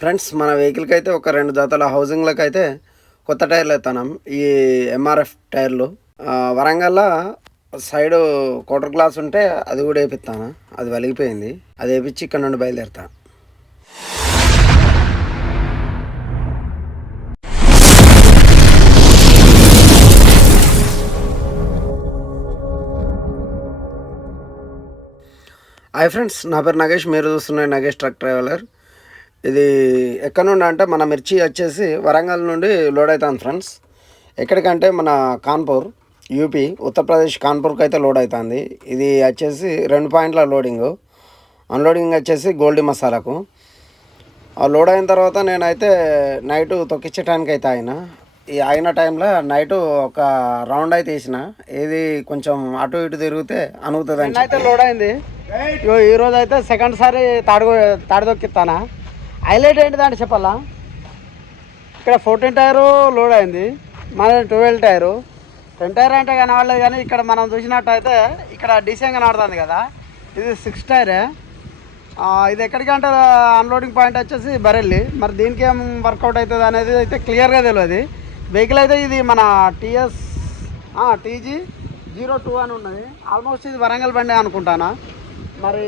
Friends మన వెహికల్కి అయితే ఒక రెండు జతల హౌసింగ్లకు అయితే కొత్త టైర్లు ఎత్తాం ఈ ఎంఆర్ఎఫ్ టైర్లు. వరంగల్లో సైడ్ క్వార్టర్ గ్లాస్ ఉంటే అది కూడా వేపిస్తాను అది వలిగిపోయింది. అది వేపించి ఇక్కడ నుండి బయలుదేరుతా. హాయ్ ఫ్రెండ్స్ నా పేరు నగేష్. మీరు చూస్తున్న నగేష్ ట్రక్ ట్రావెలర్. ఇది ఎక్కడ నుండి అంటే మన మిర్చి వచ్చేసి వరంగల్ నుండి లోడ్ అవుతుంది ఫ్రెండ్స్. ఎక్కడికంటే మన కాన్పూర్ యూపీ ఉత్తరప్రదేశ్ కాన్పూర్కి అయితే లోడ్ అవుతుంది. ఇది వచ్చేసి రెండు పాయింట్ల లోడింగ్. అన్లోడింగ్ వచ్చేసి గోల్డీ మసాలాకు. ఆ లోడ్ అయిన తర్వాత నేనైతే నైట్ తొక్కించడానికి అయితే ఆయన ఈ అయిన టైంలో నైట్ ఒక రౌండ్ అయితే వేసిన. ఏది కొంచెం అటు ఇటు తిరిగితే అనుగుతుంది అయితే లోడ్ అయింది. ఇగో ఈ రోజు అయితే సెకండ్ సారి తాడు తాడు తొక్కిస్తానా హైలైట్ ఏంటిదంటే చెప్పాలా? ఇక్కడ ఫోర్టీన్ టైరు లోడ్ అయింది మన ట్వెల్వ్ టైరు. టెన్ టైర్ అంటే కనబడలేదు కానీ ఇక్కడ మనం చూసినట్టయితే ఇక్కడ డీసీఎం కనబడుతుంది కదా. ఇది సిక్స్ టైరే. ఇది ఎక్కడికంటే అన్లోడింగ్ పాయింట్ వచ్చేసి బరెల్లి. మరి దీనికి ఏం వర్కౌట్ అవుతుంది అనేది అయితే క్లియర్గా తెలియదు. వెహికల్ అయితే ఇది మన టీఎస్ టీజీ జీరో టూ అని ఉన్నది. ఆల్మోస్ట్ ఇది వరంగల్ బండి అనుకుంటానా. మరి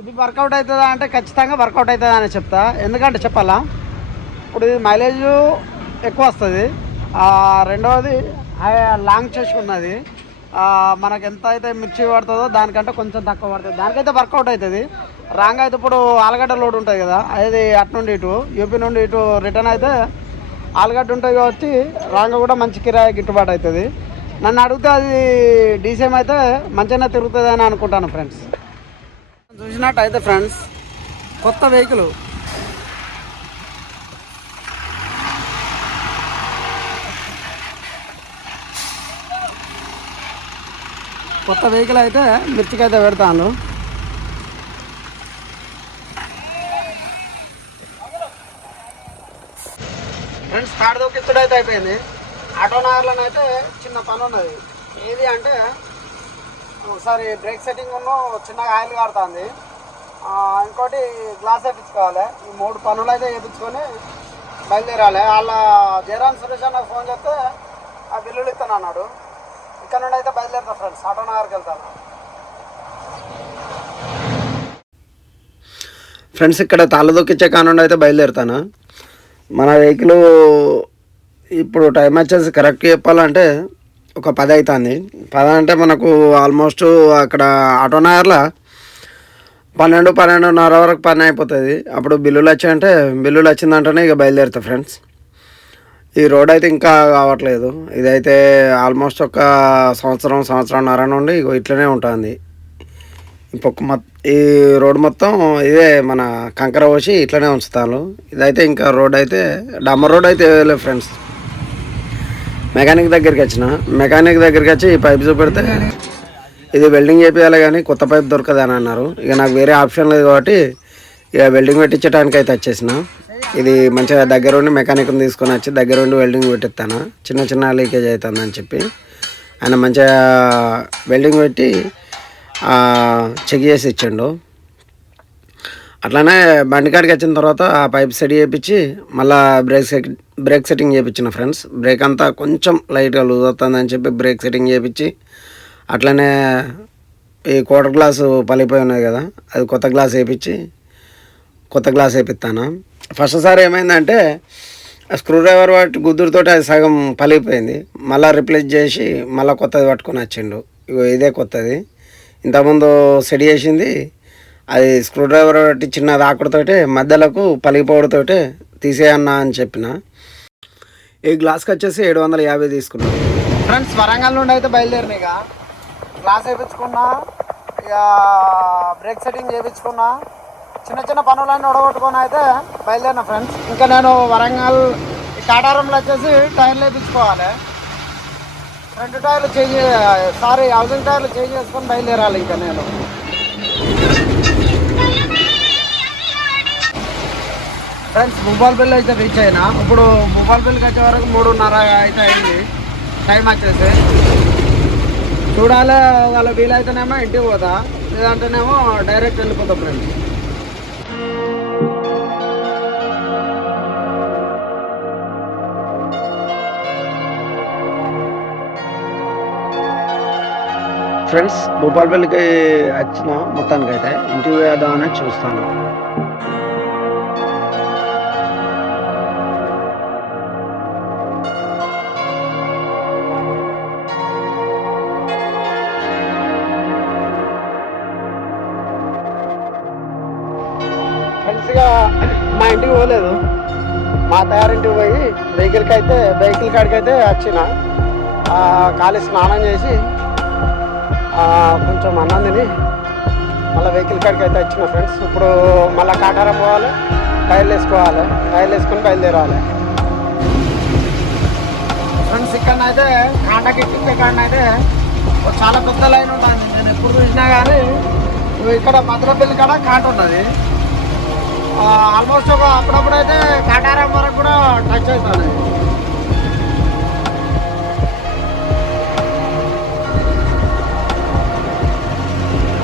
ఇది వర్కౌట్ అవుతుందా అంటే ఖచ్చితంగా వర్కౌట్ అవుతుందా అని చెప్తా. ఎందుకంటే చెప్పాలా? ఇప్పుడు ఇది మైలేజ్ ఎక్కువ వస్తుంది. రెండవది హై- లాంగ్ చెస్ట్ ఉన్నది. మనకు ఎంత అయితే మిర్చి పడుతుందో దానికంటే కొంచెం తక్కువ పడుతుంది. దానికైతే వర్కౌట్ అవుతుంది. రాంగ్ అయితే ఇప్పుడు ఆలుగడ్డ లోడ్ ఉంటుంది కదా అది అటు నుండి ఇటు యూపీ నుండి ఇటు రిటర్న్ అయితే ఆలుగడ్డ ఉంటుంది కాబట్టి రాంగ్ కూడా మంచి కిరాయి గిట్టుబాటు అవుతుంది. నన్ను అడిగితే అది డీసీఎం అయితే మంచిగానే తిరుగుతుంది అని అనుకుంటాను ఫ్రెండ్స్ చూసినట్టు అయితే ఫ్రెండ్స్ కొత్త వెహికల్. కొత్త వెహికల్ అయితే మిర్చికైతే అయితే పెడతాను ఫ్రెండ్స్ తాడు దొక్కిస్తుడు అయితే అయిపోయింది. ఆటో అయితే చిన్న పని ఉన్నది ఏది అంటే ఒకసారి బ్రేక్ సెట్టింగ్ ఉన్న చిన్నగా ఆయిల్ కాడుతుంది ఇంకోటి గ్లాస్ వేయించుకోవాలి ఈ మూడు పనులు అయితే వేయించుకొని బయలుదేరాలి. వాళ్ళ జయరామ్ సురేష్ అన్న ఫోన్ చేస్తే ఆ బిల్లులు ఇస్తాను అన్నాడు. ఇక్కడ నుండి అయితే బయలుదేరుతా ఫ్రెండ్స్. ఆటో నగర్కి వెళ్తాను. ఫ్రెండ్స్ ఇక్కడ తాళ్ళ దొక్కిచ్చే కానుండి అయితే బయలుదేరుతాను. మన వెహికల్ ఇప్పుడు టైం వచ్చేసి కరెక్ట్ చెప్పాలంటే ఒక పది అవుతుంది పది అంటే మనకు ఆల్మోస్ట్ అక్కడ ఆటో నగర్లో పన్నెండు పన్నెండున్నర వరకు పని అయిపోతుంది. అప్పుడు బిల్లులు వచ్చాయంటే బిల్లులు వచ్చిందంటేనే ఇక బయలుదేరుతా ఫ్రెండ్స్. ఈ రోడ్ అయితే ఇంకా కావట్లేదు. ఇదైతే ఆల్మోస్ట్ ఒక సంవత్సరం సంవత్సరంన్నర నుండి ఇగో ఇట్లనే ఉంటుంది. ఇంకొక మొత్తం ఈ రోడ్ మొత్తం ఇదే మన కంకర పోసి ఇట్లనే ఉంచుతాను ఇదైతే ఇంకా రోడ్ అయితే డమ్మర్ రోడ్ అయితే వేయలేదు ఫ్రెండ్స్. మెకానిక్ దగ్గరికి వచ్చిన మెకానిక్ దగ్గరికి వచ్చి ఈ పైప్ చూపెడితే ఇది వెల్డింగ్ చేపించాలి కానీ కొత్త పైప్ దొరకదు అని అన్నారు. ఇక నాకు వేరే ఆప్షన్ లేదు కాబట్టి ఇక వెల్డింగ్ పెట్టించడానికి అయితే వచ్చేసిన. ఇది మంచిగా దగ్గర ఉండి మెకానిక్ని తీసుకొని వచ్చి దగ్గర ఉండి వెల్డింగ్ పెట్టిస్తాను. చిన్న చిన్న లీకేజ్ అవుతుందని చెప్పి ఆయన మంచిగా వెల్డింగ్ పెట్టి చెక్ చేసి ఇచ్చిండు. అట్లానే బండి కాడికి వచ్చిన తర్వాత ఆ పైప్ సెట్ చేయించి మళ్ళీ బ్రేక్ సెట్ బ్రేక్ సెట్టింగ్ చేయించిన ఫ్రెండ్స్. బ్రేక్ అంతా కొంచెం లైట్గా లూజ్ అవుతుందని చెప్పి బ్రేక్ సెట్టింగ్ చేయించి అట్లనే ఈ క్వార్టర్ గ్లాసు పలిపోయి ఉన్నది కదా అది కొత్త గ్లాస్ వేయించి కొత్త గ్లాస్ వేపిస్తాను. ఫస్ట్ సారి ఏమైందంటే స్క్రూ డ్రైవర్ వాటి గుద్దురుతోటి అది సగం పలిగిపోయింది మళ్ళీ రిప్లేస్ చేసి మళ్ళీ కొత్తది పట్టుకొని వచ్చిండు. ఇగో ఇదే కొత్తది. ఇంతకుముందు సెట్ చేసింది అది స్క్రూ డ్రైవర్ ఒకటి చిన్న రాకుడుతోటి మధ్యలకు పలిగిపోవడంతోటి తీసేయన్నా అని చెప్పిన. ఈ గ్లాస్కి వచ్చేసి ఏడు వందల యాభై తీసుకున్నాను ఫ్రెండ్స్ వరంగల్ నుండి అయితే బయలుదేరిన ఇక? గ్లాస్ వేయించుకున్నా ఇక బ్రేక్ సెట్టింగ్ చేయించుకున్నా చిన్న చిన్న పనులన్నీ ఒడగొట్టుకొని అయితే బయలుదేరిన ఫ్రెండ్స్ ఇంకా నేను వరంగల్ కాటారంలో వచ్చేసి టైర్లు వేయించుకోవాలి రెండు టైర్లు చేంజ్ సారీ హౌసింగ్ టైర్లు చేంజ్ చేసుకొని బయలుదేరాలి ఇంకా నేను. ఫ్రెండ్స్ భూపాల్పల్లి అయితే రీచ్ అయినా. ఇప్పుడు భూపాల్పల్లికి వచ్చే వరకు మూడున్నర అయితే అయింది. టైం వచ్చేసి. చూడాలి వాళ్ళ వీలైతేనేమో ఇంటికి పోతా. లేదంటేనేమో డైరెక్ట్ వెళ్ళిపోతాం ఫ్రెండ్స్ ఫ్రెండ్స్ భూపాల్పల్లికి వచ్చిన మొత్తానికైతే ఇంటికి వేద్దామని చూస్తాను. ఫ్రెండ్స్గా మా ఇంటికి పోలేదు. మా తయారింటికి పోయి వెహికల్కి అయితే వెహికల్ కాడికి అయితే వచ్చిన ఖాళీ స్నానం చేసి కొంచెం అన్నం తిని మళ్ళీ వెహికల్ కాడికి అయితే వచ్చిన ఫ్రెండ్స్. ఇప్పుడు మళ్ళీ కాటారం పోవాలి టైర్లు వేసుకోవాలి టైర్లు వేసుకొని బయలుదేరాలి. ఫ్రెండ్స్ ఇక్కడ అయితే కాండకి ఎక్కితే కాండ అయితే చాలా పెద్ద లైన్ ఉంటుంది నేను ఎప్పుడు చూసినా కానీ ఇక్కడ మద్రపల్లి కాడ కాట ఉన్నది. ఆల్మోస్ట్ ఒక అప్పుడప్పుడు అయితే కాటారం వరకు కూడా టచ్ అవుతుంది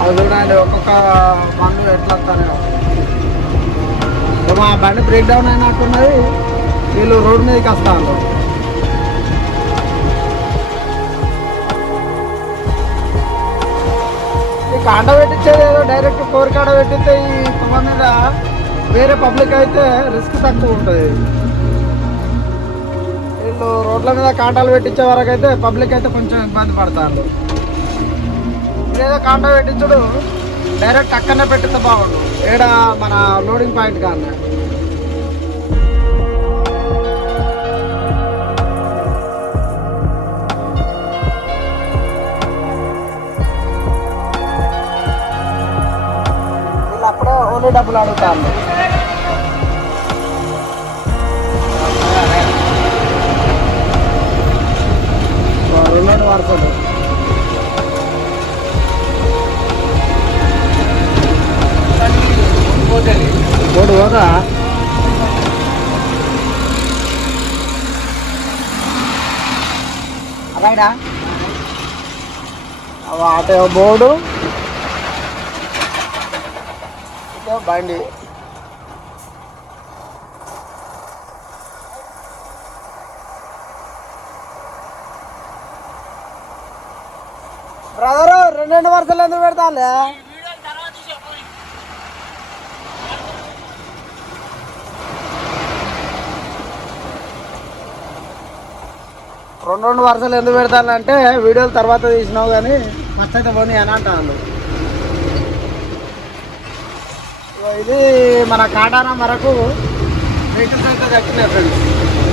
అది చూడండి ఒక్కొక్క బండ్లు ఎట్లా వస్తారు. మా బండి బ్రేక్ డౌన్ అయినట్టున్నది వీళ్ళు రోడ్ మీదకి వస్తారు కాండ పెట్టించేది ఏదో డైరెక్ట్ కోరికాడ పెట్టితే ఈ పొగ మీద వేరే పబ్లిక్ అయితే రిస్క్ తక్కువ ఉంటుంది. వీళ్ళు రోడ్ల మీద కాంటాలు పెట్టించే వరకు అయితే పబ్లిక్ అయితే కొంచెం ఇబ్బంది పడతారు ఏదో కాంటా పెట్టించుడు డైరెక్ట్ అక్కడనే పెట్టితే బాగుండు. ఏడా మన లోడింగ్ పాయింట్ కానీ ఓన్లీ డబ్బులు అడుగుతాను. రెండు బోర్డు పోదా? రైడా అటే బోర్డు ఇటే బండి. బ్రదరు రెండు రెండు వరుసలు ఎందుకు పెడతాలే? రెండు రెండు వరుసలు ఎందుకు పెడతానంటే వీడియోలు తర్వాత తీసినావు కానీ ఫస్ట్ అయితే పోనీ అని అంటాను ఇగో ఇది మన కాటారం వరకు వెహికల్స్ అయితే కట్టినాయి ఫ్రెండ్స్.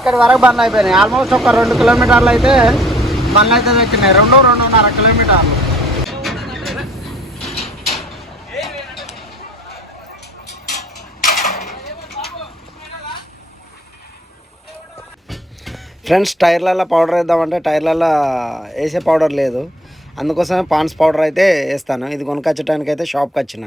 ఇక్కడ వరకు బండ్లు అయిపోయినాయి. ఆల్మోస్ట్ ఒక రెండు కిలోమీటర్లు అయితే బండ్లు అయితే ఎక్కినాయి. రెండు రెండున్నర కిలోమీటర్లు. ఫ్రెండ్స్ టైర్లలో పౌడర్ వేద్దామంటే టైర్లలో వేసే పౌడర్ లేదు. అందుకోసమే పాన్స్ పౌడర్ అయితే వేస్తాను. ఇది కొనుకొచ్చడానికి అయితే షాప్కి వచ్చిన.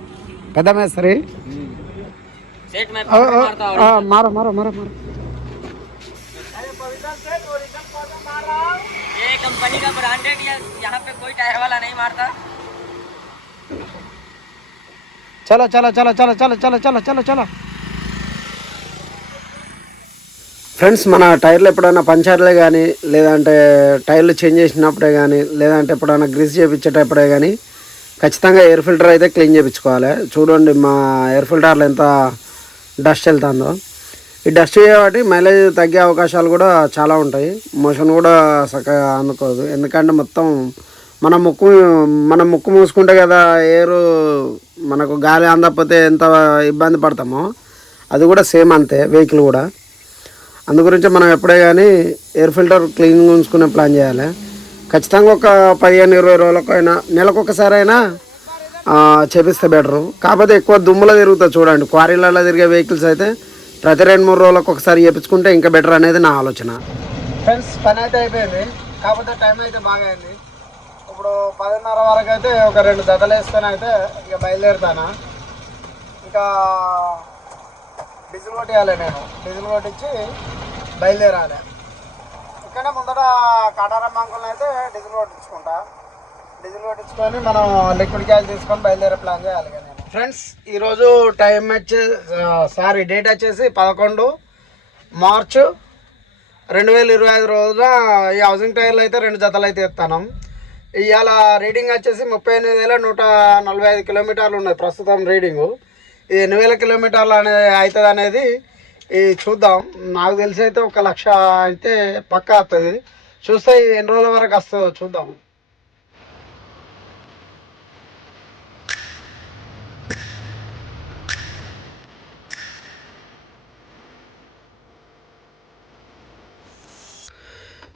పెద్ద మేస్త్రి सेट में ఆ, ఆ, ఆ, మారో మారో మారో మారో ये कंपनी का ब्रांडेड या यहाँ पे कोई टायर वाला नहीं मारता చలో చలో చలో చలో చలో చలో చలో చలో చలో ఫ్రెండ్స్ మన టైర్లు ఎప్పుడైనా పంచర్లే కానీ లేదంటే టైర్లు చేంజ్ చేసినప్పుడే కానీ లేదంటే ఎప్పుడైనా గ్రీస్ చేయించేటప్పుడే కానీ ఖచ్చితంగా ఎయిర్ ఫిల్టర్ అయితే క్లీన్ చేయించుకోవాలి చూడండి మా ఎయిర్ ఫిల్టర్లో ఎంత డస్ట్ వెళ్తుందో. ఈ డస్ట్ కాబట్టి మైలేజ్ తగ్గే అవకాశాలు కూడా చాలా ఉంటాయి. మోషన్ కూడా చక్కగా అందుకోదు. ఎందుకంటే మొత్తం మన ముక్కు మన ముక్కు మూసుకుంటే కదా ఎయిర్ మనకు గాలి అందకపోతే ఎంత ఇబ్బంది పడతామో అది కూడా సేమ్ అంతే వెహికల్ కూడా. అందు గురించి మనం ఎప్పుడే కానీ ఎయిర్ ఫిల్టర్ క్లీన్ ఉంచుకునే ప్లాన్ చేయాలి. ఖచ్చితంగా ఒక పదిహేను ఇరవై రోజులకైనా నెలకు ఒకసారి చేపిస్తే బెటరు కాకపోతే ఎక్కువ దుమ్ములో తిరుగుతుంది చూడండి. క్వారీలలో తిరిగే వెహికల్స్ అయితే ప్రతి రెండు మూడు రోజులకు ఒకసారి చేపించుకుంటే ఇంకా బెటర్ అనేది నా ఆలోచన. ఫ్రెండ్స్ పని అయితే అయిపోయింది. కాకపోతే టైం అయితే బాగా అయింది. ఇప్పుడు పదిన్నర వరకు అయితే ఒక రెండు దతలు వేసుకొని అయితే ఇక బయలుదేరుతాను? ఇంకా డీజిల్ కొట్టియాలి నేను. డీజిల్ కొట్టించి బయలుదేరాలి. ఇక్కడే ముందర కాటారం బంకులను అయితే డీజిల్ కొట్టించుకుంటా. డీజిల్ కొట్టించుకొని మనం లిక్విడ్ క్యాష్ తీసుకొని బయలుదేరే ప్లాన్ చేయాలి నేను. ఫ్రెండ్స్ ఈరోజు టైం వచ్చే సారీ డేట్ వచ్చేసి పదకొండు మార్చు రెండు వేల ఇరవై ఐదు రోజున ఈ హౌసింగ్ టైర్లు అయితే రెండు జతలు అయితే ఎత్తాను. ఇవాళ రీడింగ్ వచ్చేసి ముప్పై ఎనిమిది వేల నూట నలభై ఐదు కిలోమీటర్లు ఉన్నాయి ప్రస్తుతం రీడింగు ఇది ఎన్ని వేల కిలోమీటర్లు అనేది అవుతుంది అనేది ఈ చూద్దాం. నాకు తెలిసి అయితే ఒక లక్ష అయితే పక్కా వస్తుంది చూస్తే ఎన్ని రోజుల వరకు వస్తుందో చూద్దాం.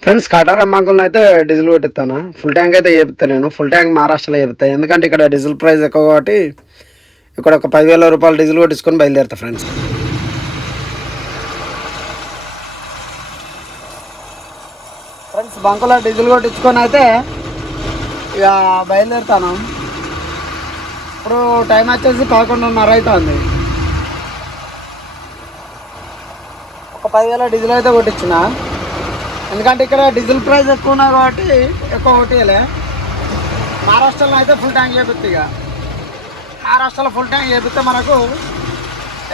ఫ్రెండ్స్ కటారా మాకులను అయితే డీజిల్ కొట్టిస్తాను? ఫుల్ ట్యాంక్ అయితే చెప్తాను నేను. ఫుల్ ట్యాంక్ మహారాష్ట్రలో చెప్తాను ఎందుకంటే ఇక్కడ డీజిల్ ప్రైస్ ఎక్కువ కాబట్టి ఇక్కడ ఒక పదివేల రూపాయలు డీజిల్ కొట్టించుకొని బయలుదేరుతా ఫ్రెండ్స్ ఫ్రెండ్స్ బంకులో డీజిల్ కొట్టించుకొని అయితే ఇక బయలుదేరుతాను. ఇప్పుడు టైం వచ్చేసి పదకొండున్నర అవుతుంది ఒక పదివేల డీజిల్ అయితే కొట్టించిన ఎందుకంటే ఇక్కడ డీజిల్ ప్రైస్ ఎక్కువ ఉన్నాయి కాబట్టి ఎక్కువ కొట్టియలే. మహారాష్ట్రలో అయితే ఫుల్ ట్యాంక్ చేపిస్తే ఇక. మహారాష్ట్రలో ఫుల్ ట్యాంక్ చేపిస్తే మనకు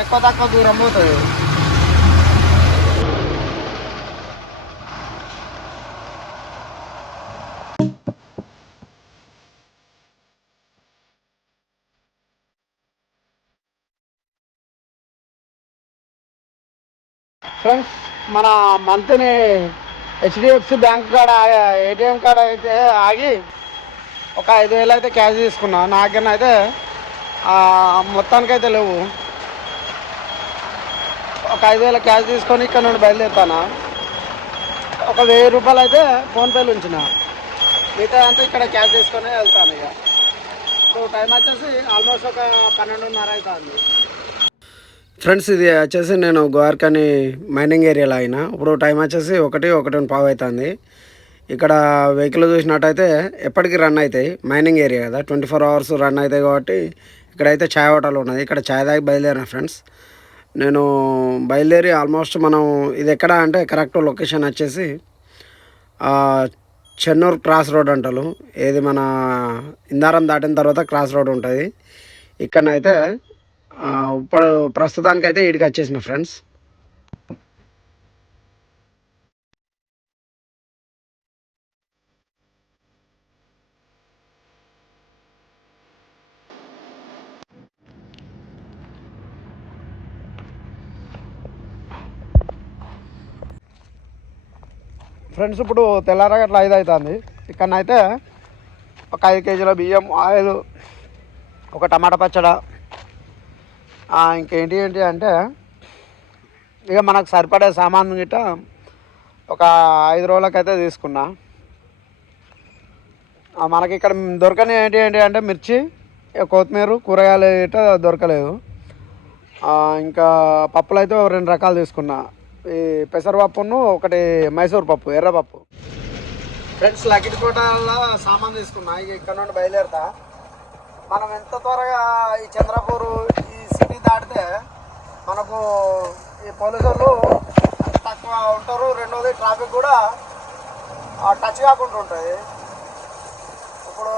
ఎక్కువ తక్కువ దూరం పోతుంది. ఫ్రెండ్స్ మన మంత్ని హెచ్డిఎఫ్సి బ్యాంక్ కాడ ఏటీఎం కాడ అయితే ఆగి ఒక ఐదు వేలు అయితే క్యాష్ తీసుకున్నా. నాకన్నా అయితే మొత్తానికైతే లేవు. ఒక ఐదు వేల క్యాష్ తీసుకొని ఇక్కడ నుండి బయలుదేరుతాను? ఒక వెయ్యి రూపాయలు అయితే ఫోన్పేలు ఉంచిన. మిగతా అంతా ఇక్కడ క్యాష్ తీసుకొని వెళ్తాను ఇక. ఇప్పుడు టైం వచ్చేసి ఆల్మోస్ట్ ఒక పన్నెండున్నర అవుతుంది. ఫ్రెండ్స్ ఇది వచ్చేసి నేను గోవార్కని మైనింగ్ ఏరియాలో అయినా. ఇప్పుడు టైం వచ్చేసి ఒకటి ఒకటి పావు అవుతుంది. ఇక్కడ వెహికల్ చూసినట్టయితే ఎప్పటికీ రన్ అవుతాయి. మైనింగ్ ఏరియా కదా ట్వంటీ ఫోర్ అవర్స్ రన్ అవుతాయి కాబట్టి ఇక్కడైతే ఛాయ్ హోటల్ ఉన్నది. ఇక్కడ ఛాయ్ దాకా బయలుదేరిన ఫ్రెండ్స్. నేను బయలుదేరి ఆల్మోస్ట్ మనం ఇది ఎక్కడ అంటే కరెక్ట్ లొకేషన్ వచ్చేసి చెన్నూరు క్రాస్ రోడ్ అంటారు. ఏది మన ఇందారం దాటిన తర్వాత క్రాస్ రోడ్ ఉంటుంది. ఇక్కడనైతే ఇప్పుడు ప్రస్తుతానికి అయితే ఇడికి వచ్చేసిన ఫ్రెండ్స్. ఫ్రెండ్స్ ఇప్పుడు తెల్లారగట్ల ఐదు అవుతుంది ఇక్కడనైతే ఒక ఐదు కేజీల బియ్యం ఆయిల్ ఒక టమాటా పచ్చడ ఇంకేంటి ఏంటి అంటే ఇక మనకు సరిపడే సామాన్ గిట్ట ఒక ఐదు రోజులకైతే తీసుకున్నా. మనకి ఇక్కడ దొరకని ఏంటి ఏంటి అంటే మిర్చి కొత్తిమీర కూరగాయలు గిట్ట దొరకలేదు. ఇంకా పప్పులు అయితే రెండు రకాలు తీసుకున్నా. ఈ పెసరపప్పును ఒకటి మైసూర్ పప్పు ఎర్రపప్పు ఫ్రెండ్స్ లకిడికోటలో సామాన్ తీసుకున్నా. ఇక ఇక్కడ నుండి బయలుదేరుతా. మనం ఎంత త్వరగా ఈ చంద్రపూరు ఈ సిటీ దాటితే మనకు పోలీసులు తక్కువ ఉంటారు. రెండోది ట్రాఫిక్ కూడా టచ్ కాకుండా ఉంటుంది ఇప్పుడు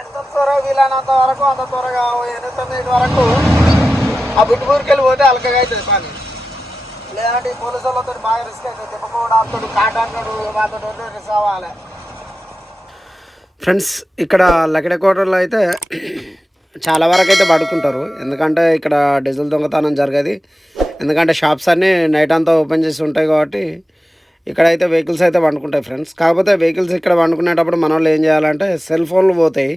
ఎంత త్వరగా వీలైనంత వరకు అంత త్వరగా ఎనిమిది తొమ్మిది వరకు ఆ బిట్టుపూరికి వెళ్ళి పోతే అలకగా అవుతుంది పని. లేదంటే ఈ పోలీసు వాళ్ళతో బాగా రిస్క్ అవుతుంది తిప్పకుండా అతడు కాట అంటాడు మాతో రిస్క్ అవ్వాలి ఫ్రెండ్స్ ఇక్కడ లకిడకోటలో అయితే చాలా వరకు అయితే పడుకుంటారు. ఎందుకంటే ఇక్కడ డీజిల్ దొంగతనం జరిగేది. ఎందుకంటే షాప్స్ అన్నీ నైట్ అంతా ఓపెన్ చేసి ఉంటాయి కాబట్టి ఇక్కడైతే వెహికల్స్ అయితే వండుకుంటాయి ఫ్రెండ్స్. కాకపోతే వెహికల్స్ ఇక్కడ వండుకునేటప్పుడు మన వాళ్ళు ఏం చేయాలంటే సెల్ ఫోన్లు పోతాయి.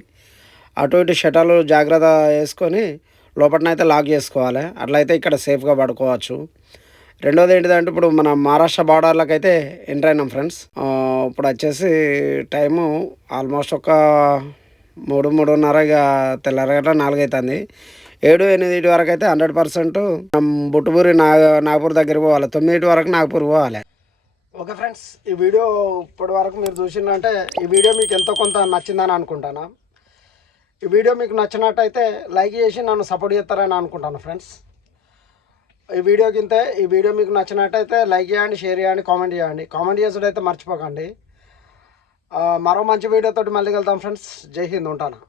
అటు ఇటు షటర్లు జాగ్రత్త వేసుకొని లోపలనైతే లాక్ చేసుకోవాలి. అట్లయితే ఇక్కడ సేఫ్గా పడుకోవచ్చు. రెండోది ఏంటిదంటే ఇప్పుడు మన మహారాష్ట్ర బార్డర్లకు అయితే ఎంటర్ అయినాం ఫ్రెండ్స్. ఇప్పుడు వచ్చేసి టైము ఆల్మోస్ట్ ఒక మూడు మూడున్నర ఇక తెల్లరగట్ల నాలుగు అవుతుంది ఏడు ఎనిమిది వరకు అయితే హండ్రెడ్ పర్సెంట్ బుట్టుపూరి నాగ నాగపూర్ దగ్గరికి పోవాలి. తొమ్మిది వరకు నాగపూర్ పోవాలి. ఓకే ఫ్రెండ్స్ ఈ వీడియో ఇప్పటి వరకు మీరు చూసిందంటే ఈ వీడియో మీకు ఎంతో కొంత నచ్చిందని అనుకుంటాను. ఈ వీడియో మీకు నచ్చినట్టయితే లైక్ చేసి నన్ను సపోర్ట్ చేస్తారని అనుకుంటాను ఫ్రెండ్స్. ఈ వీడియో ఇంతే ఈ వీడియో మీకు నచ్చినట్టయితే లైక్ చేయండి షేర్ చేయండి కామెంట్ చేయండి. కామెంట్ అయితే మర్చిపోకండి. మరో మంచి వీడియోతోటి మళ్ళీ వెళ్తాం ఫ్రెండ్స్. జై హింద్ ఉంటాను.